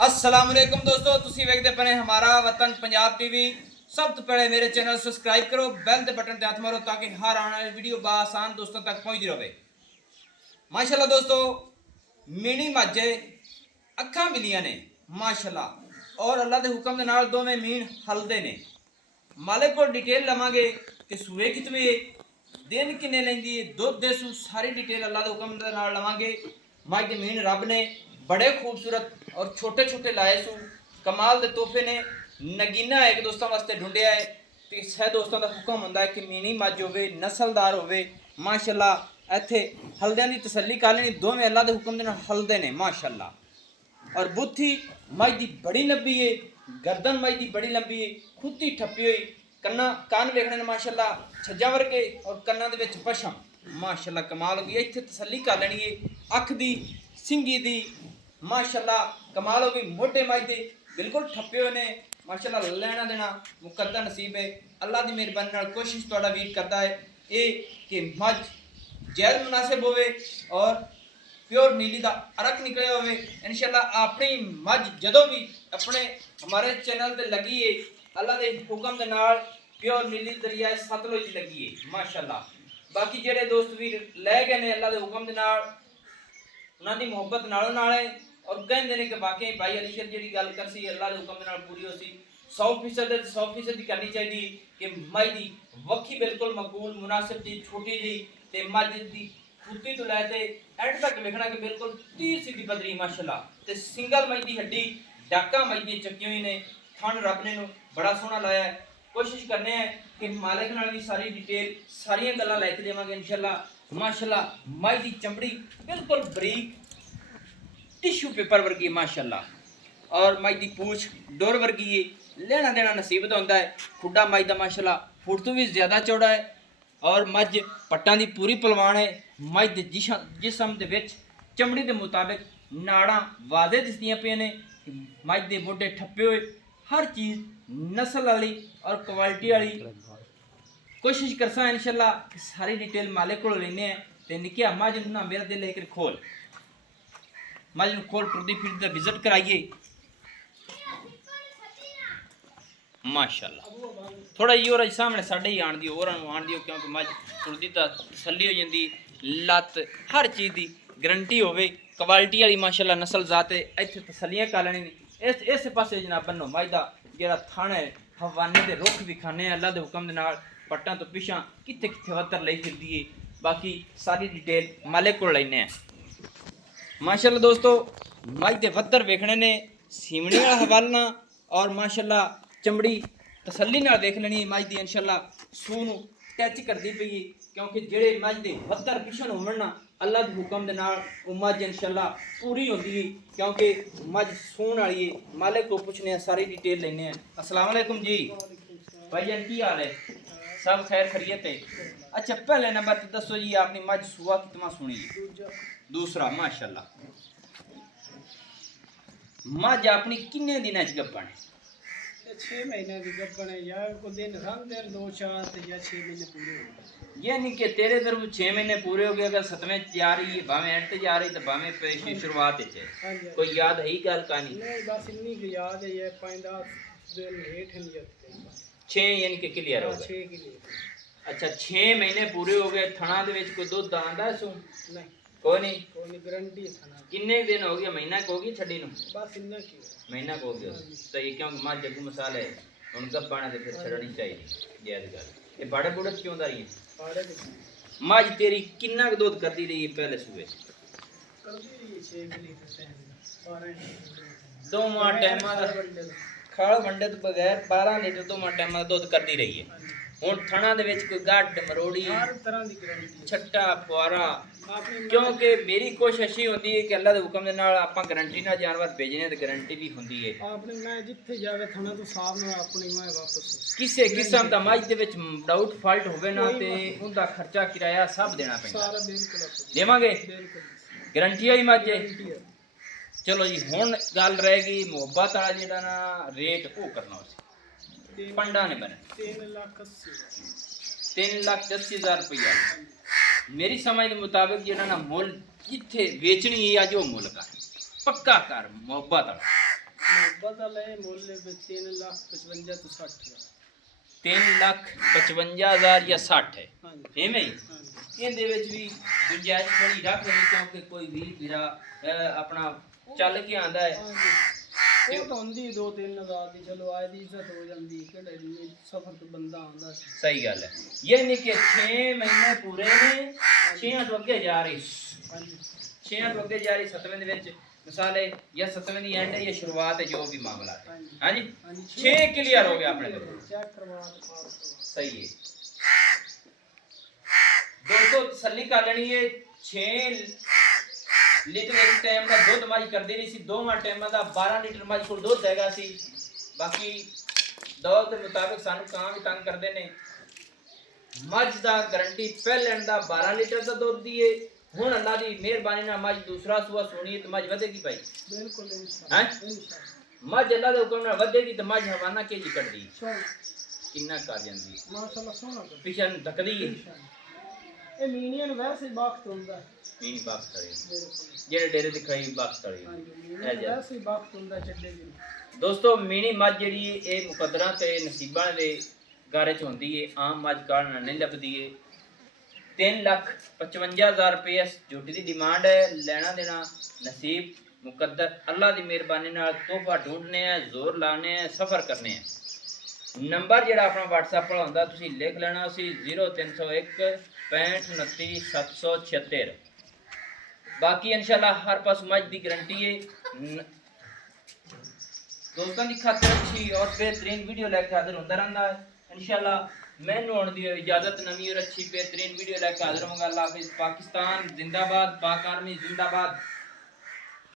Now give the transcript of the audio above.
अस्सलामुअलैकुम दोस्तों, तुसी वेखदे पने हमारा वतन पंजाब टीवी। सब तो पहले मेरे चैनल सब्सक्राइब करो, बेल के बटन ते हाथ मारो ताकि हर आने वाली वीडियो बासान दोस्तों तक पहुंचती रहे। माशाल्लाह दोस्तों, मीनी माजे अखा मिलियां ने माशाल्लाह, और अल्लाह के हुक्म दे नाल दोवें मीन हलदे ने। मालिक को डिटेल लवांगे कि सूए कितने दिन किन्ने लेंदी है, दुध दे सू, सारी डिटेल अल्लाह के हुक्म दे नाल लवांगे। मज दे मीन रब ने बड़े खूबसूरत और छोटे छोटे लाए सू, कमाल दे तोहफे ने। नगीना एक दोस्तों वास्ते ढूंढिया है कि सह दोस्तों का हुक्म होंदा है कि मीनी मज होवे, नस्लदार होवे माशाल्लाह। इत्थे हल्दियां दी तसल्ली कर लेनी, दोवें अल्लाह के हुक्म दे नाल हलदे ने माशाल्लाह। और बुत्थी मज दी बड़ी लंबी है, गर्दन मज दी बड़ी लंबी है, खुत्ती ठप्पी हुई, कान वेखने ने माशाल्लाह छज्जा वर्गे और कन्ना दे विच पशम माशाल्लाह कमाल हो गई। इत्थे तसल्ली कर लेनी है अख दी, सिंगी दी माशाल्लाह कमाल हो गई। मोटे मज दे बिल्कुल ठप्पे हुए ने माशाल्लाह, लेना देना मुकद्दर नसीब है। अल्लाह की मेहरबानी नाल कोशिश तुहाडा वीर करता है ये कि मज जैद मुनासिब होवे और प्योर नीली का अरक निकले होवे। इंशाल्लाह अपनी मज जदों भी अपने हमारे चैनल ते लगी है अल्लाह के हुक्म के नाल प्योर नीली दरिया सतलुज लगी है माशाल्लाह। बाकी जेडे दोस्त भी लै गए ने अल्लाह के हुक्म के नाल उन्होंने मुहब्बत नालों नाल है, और कहते हैं कि वाकई भाई अलीशर जी गल कर सी अल्लाह के हुक्म के नाल पूरी हो सी। 100% 100% करनी चाहिए कि मज की वक्खी बिल्कुल मकबूल मुनासिब जी, छोटी जी, ते मज की खुत्ती तो लैते एंड तक वेखना कि बिल्कुल 30 सीधी पदरी माशाल्लाह। ते सिंगल मज की हड्डी डाका मज दी चक्की हुई ने। थन रब ने बड़ा सोहना लाया है। कोशिश करने हैं कि मालिक नाल भी सारी डिटेल सारियां गल्लां लैके देवांगे इंशाल्लाह माशाल्लाह। मज की चमड़ी बिल्कुल बरीक टिश्यू पेपर वर्गी माशाल्लाह, और मज की पूछ डोर वर्गी है। लेना देना नसीबत होंदा है। खुड्डा मज का माशाल्लाह फुट तो भी ज़्यादा चौड़ा है, और मज पट्टां की पूरी पलवान है। मज के जिसम दे विच चमड़ी के मुताबिक नाड़ां वादे दिसदियां पे ने। मज के मोढे ठप्पे हुए, हर चीज़ नस्ल वाली और क्वालिटी वाली। कोशिश करसा इंशाल्लाह सारी डिटेल मालिक को लेने हैं। तो निक्किया मज ना मेरा दिल लेकर खोल मज खोल टुरदी फिरदी विजिट कराइए माशाल्लाह। थोड़ा जी और सामने साढ़े ही आन दियो, और आन दियो, क्योंकि मज टुरदी तो तसल्ली हो जाती। लत्त हर चीज़ की गारंटी होवे, क्वालिटी वाली माशाल्लाह नस्ल जात है। इत्थे तसल्लियां कर लैनी। इस पासे जनाब बनो मज का जेड़ा थन है हवाने के रुख विखाने अल्लाह के हुक्म के नाल पट्टां तो पिछां कित्थे कित्थे वत्तर लई फिरदी है। बाकी सारी डिटेल मालिक को लैने माशाल्लाह। दोस्तों मज के वत्तर वेखने ने, सीवने वाला हवालना, और माशाल्लाह चमड़ी तसल्ली नाल देख लेनी मज की इंशाल्लाह। सूह नूं टच करती पई है, क्योंकि जेड़े मज के वत्तर पिछन होवन ना अल्लाह के हुक्म के नाल वो मज इंशाल्लाह पूरी होती है, क्योंकि मज सून वाली है। मालिक को पूछने सारी डिटेल लेने हैं। अस्सलाम वालेकुम जी भाईजान, की हाल है? सब खैर खैरियत है? अच्छा, पहले नंबर तो दसो जी आपने मज सुआ कितना सुनी है? दूसरा माशाल्लाह। मज अपनी किन्ने दिन गब्बन है? 6 महीने की गब्बन है यार, को दिन समझ 2-4 या 6 महीने पूरे हो गए। यानी कि तेरे तरफ 6 महीने पूरे हो गए। अगर 7वें जा रही है, भावें एंड जा रही तो भावें पेशी शुरुआत है। कोई याद है ही गल कहानी? नहीं बस इन्नी की याद है, ये 5-10 दिन लेट है नियत 6 यानी कि क्लियर हो गए। 6 के लिए। अच्छा, 6 महीने पूरे हो गए। थणा दे विच कोई दुध आंदा सो? नहीं कोई नहीं। कोई गारंटी है खाना। किन्ने दिन हो गया? महीना को हो गया छड़ी नूं? बस इन्ना की महीना को हो गया। सही, क्योंकि मज जग्गू मसाला है उनका पाना तो फिर छड़नी चाहिए। जैद गल ये बड़े बुढ़े क्यों दा रही है? सारे मज तेरी किन्ना क दूध करती रही है पहले सुबह? कर दी 6 लीटर 12 दोवां टाइमां दा खाल वंडे तो बगैर 12 लीटर दोवां टाइमां दा दुध करती रही है। हुण थणा दे विच कोई गड्ड मरोड़ी हर तरह की गारंटी छट्टा फुआरा, आपने क्योंकि मेरी कोशिश ही होती है कि अल्लाह के हुक्म दे नाल आपां गारंटी नाल जानवर भेजने तो गारंटी भी होंदी है। आपने मैं जिथे जावे थाना तो साफ ना अपनी मैं वापस किसी किस्म दा मज दे विच डाउट फॉल्ट होवे ना ते उनका खर्चा किराया सब देना पैंदा। सारा बिल्कुल अपना देवांगे बिल्कुल गारंटी वाली मज है। गारंटी है। चलो जी, हुण गल रहेगी मुहब्बत वाला जेड़ा ना रेट वो करना उसे पंडा ने बने 3,80,000 रुपया। मेरी समझ के मुताबिक जेड़ा ना मुल जिथे बेचनी है अज वो मुल कर पक्का कर मुहब्बत वाला। मोहब्बत वाले मोल पे 3,55,000 तो 60,000। 3,55,000 ਜਾਂ 60 ਹੈ हाँ जी ਐਵੇਂ ਹੀ हाँ जी ਇਹਦੇ ਵਿੱਚ ਵੀ ਗੁੰਜਾਇਸ਼ ਥੋੜੀ ਰੱਖ ਲਈ ਕਿਉਂਕਿ ਕੋਈ ਵੀਰ ਵੀਰਾ ਆਪਣਾ ਚੱਲ ਕੇ ਆਂਦਾ ਹੈ हाँ जी वो तो ਹੁੰਦੀ 2-3,000 ਦੀ ਚਲੋ ਆਏ ਦੀ ਇੱਜ਼ਤ ਹੋ ਜਾਂਦੀ ਕਿਹੜੇ ਸਫਰ ਤੋਂ ਬੰਦਾ ਆਉਂਦਾ ਸਹੀ ਗੱਲ ਹੈ ਇਹ ਨਹੀਂ ਕਿ 6 ਮਹੀਨੇ ਪੂਰੇ ਨੇ 6 ਤੋਂ ਅੱਗੇ ਜਾ ਰਹੀ हाँ जी 6 ਤੋਂ ਅੱਗੇ ਜਾ ਰਹੀ 7ਵੇਂ ਦੇ ਵਿੱਚ ਮਿਸਾਲੇ ਜਾਂ 7ਵੇਂ ਦੀ ਐਂਡ ਹੈ ਜਾਂ ਸ਼ੁਰੂਆਤ ਹੈ ਜੋ ਵੀ ਮਾਮਲਾ ਹੈ ਹਾਂਜੀ हाँ जी 6 ਕਲੀਅਰ ਹੋ ਗਿਆ ਆਪਣੇ ਕੋਲ ਚੈੱਕ ਕਰਵਾ ਕੇ ਪਾਸ ਕਰਵਾ ਸਹੀ ਹੈ ਦੋਸਤੋ ਤਸੱਲੀ ਕਰ ਲੈਣੀ ਹੈ 6 ਲੀਟਰ ਇੱਕ ਟਾਈਮ ਦਾ ਦੁੱਧ ਮੱਝ ਕਰਦੀ ਰਹੀ ਸੀ ਦੋਵਾਂ ਟਾਈਮਾਂ ਦਾ 12 ਲੀਟਰ ਮੱਝ ਕੋਲ ਦੁੱਧ ਹੈਗਾ ਸੀ ਬਾਕੀ ਦੌਰ ਦੇ ਮੁਤਾਬਕ ਸਾਨੂੰ ਕਾਂ ਵੀ ਤੰਗ ਕਰਦੇ ਨੇ ਮੱਝ ਦਾ ਗਾਰੰਟੀ ਪਹਿਲਣ ਦਾ 12 ਲੀਟਰ ਦਾ ਦੁੱਧ ਦੀ ਏ ਹੁਣ ਅੱਲਾ ਦੀ ਮਿਹਰਬਾਨੀ ਨਾਲ ਮੱਝ ਦੂਸਰਾ ਸੂਆ ਸੋਣੀ ਹੈ ਤੇ ਮੱਝ ਵਧੇਗੀ ਭਾਈ ਬਿਲਕੁਲ ਹੈਂ? ਇਨਸ਼ਾਅੱਲਾ ਮੱਝ ਅੱਲਾ ਦੇ ਹੁਕਮ ਨਾਲ ਵਧੇਗੀ ਤੇ ਮੱਝ ਹਵਾਨਾ ਕੇ ਜੀ ਕੱਢਦੀ ਸੋਹਣਾ ਕਿੰਨਾ ਕਰ ਜਾਂਦੀ ਮਾਸ਼ਾਅੱਲਾ ਸੋਹਣਾ ਕਰ ਪਿਛੇ ਨੂੰ ਧੱਕਦੀ ਹੈ ਇਹ ਮੀਨੀਅਨ ਵੈਸੇ ਵਕਤ ਹੁੰਦਾ ਹੈ। ਨਹੀਂ ਬਾਤ ਕਰੇ ਬਿਲਕੁਲ ਜਿਹੜੇ ਡੇਰੇ ਦਿਖਾਈ ਬਾਤ ਕਰੇ ਹਾਂਜੀ ਮੀਨੀਅਨ ਵੈਸੇ ਵਕਤ ਹੁੰਦਾ ਚੱਡੇ ਦੀ ਦੋਸਤੋ ਮੀਨੀ ਮੱਝ ਜਿਹੜੀ ਹੈ ਇਹ ਮੁਕੱਦਰਾਂ ਤੇ ਨਸੀਬਾਂ ਦੇ ਗਾਰੇ ਚ ਹੁੰਦੀ ਹੈ ਆਮ ਮੱਝ ਕਾਰਨ ਨਹੀਂ ਲੱਭਦੀ ਹੈ 3,55,000 ਰੁਪਏ ਝੋਟੀ ਦੀ ਡਿਮਾਂਡ ਹੈ ਲੈਣਾ ਦੇਣਾ ਨਸੀਬ ਮੁਕੱਦਰ ਅੱਲਾ ਦੀ ਮਿਹਰਬਾਨੀ ਨਾਲ ਤੋਹਫਾ ਢੂੰਡਨੇ ਆ ਜ਼ੋਰ ਲਾਣੇ ਆ ਸਫਰ ਕਰਨੇ ਆ ਨੰਬਰ ਜਿਹੜਾ ਆਪਣਾ WhatsApp ਵਾਲਾ ਹੁੰਦਾ ਤੁਸੀਂ ਲਿਖ ਲੈਣਾ ਸੀ 0301 65 29 776 ਬਾਕੀ ਇਨਸ਼ਾਅੱਲਾ ਹਰ ਪਾਸ ਮੱਝ ਦੀ ਗਾਰੰਟੀ ਹੈ ਦੋਸਤਾਂ ਦੀ ਖਾਤਰ ਅੱਛੀ ਔਰ बेहतरीन वीडियो लेकर हाजिर होता रहता है इंशाल्लाह मैनू आने दी इजाजत नवी और अच्छी बेहतरीन वीडियो लेकर हाजिर होऊंगा अल्लाह हाफिज पाकिस्तान जिंदाबाद पाक आर्मी जिंदाबाद।